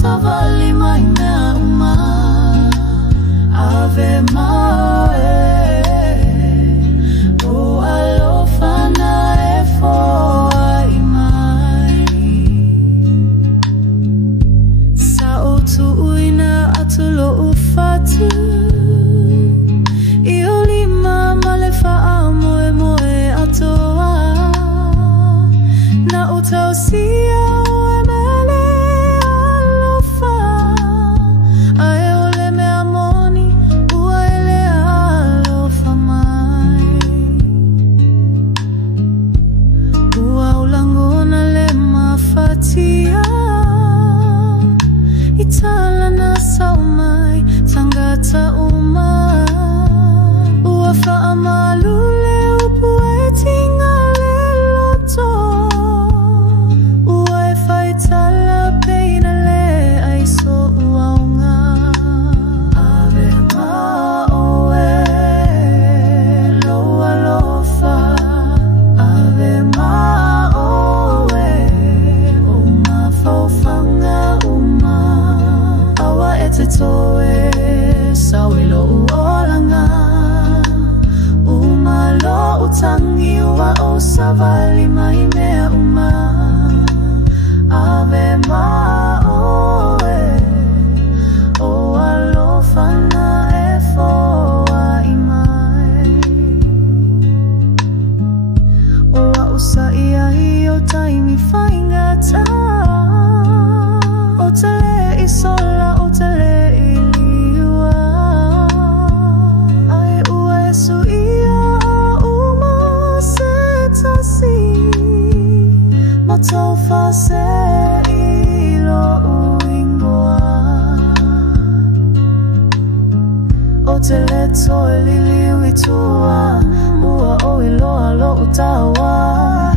savali maina uma Ave Maria O alofana e foa imai Sa utu uina atulo ufatu Iolima malefa amoe moe atoa Na utausia Itala na saumay tangata uma Uwafa amalule upueti ngaleloto Uwaifa itala peinale aiso uaunga Ave Maoe loa lofa Ave Maoe o mafaufanga Toe sawilo uolanga umalo utangiwa o savali maimea uma Ave Maoe o alofana e foa imai o usa ia hiyo taimi faingata o tele isola o tele Tofa se ilo uingoa Oteleto elili uitua Ua o iloa lo utawa